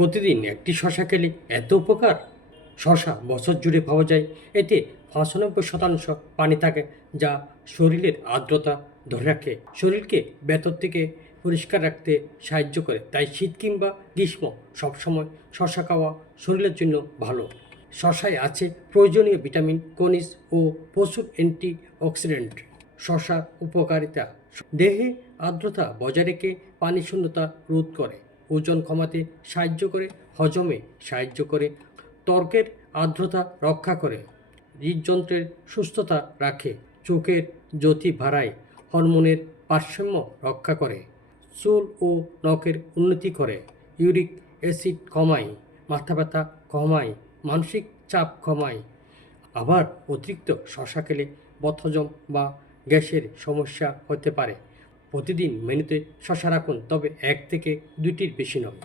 প্রতিদিন একটি শশা খেলে এত উপকার। শশা বছর জুড়ে পাওয়া যায়। এতে 95% পানি থাকে, যা শরীরের আর্দ্রতা ধরে রাখে, শরীরকে ভেতর থেকে পরিষ্কার রাখতে সাহায্য করে। তাই শীত কিংবা গ্রীষ্ম সবসময় শশা খাওয়া শরীরের জন্য ভালো। শশায় আছে প্রয়োজনীয় ভিটামিন, খনিজ ও প্রচুর অ্যান্টিঅক্সিডেন্ট। শশার উপকারিতা: দেহে আর্দ্রতা বজায় রেখে পানি শূন্যতা রোধ করে, ওজন কমাতে সাহায্য করে, হজমে সাহায্য করে, ত্বকের আর্দ্রতা রক্ষা করে, হৃদযন্ত্রের সুস্থতা রাখে, চোখের জ্যোতি বাড়ায়, হরমোনের ভারসাম্য রক্ষা করে, চুল ও নখের উন্নতি করে, ইউরিক অ্যাসিড কমায়, মাথা ব্যথা কমায়, মানসিক চাপ কমায়। আবার অতিরিক্ত শশা খেলে বদহজম বা গ্যাসের সমস্যা হতে পারে। প্রতিদিন মেনুতে শশা রাখুন, তবে 1 থেকে 2টির বেশি নয়।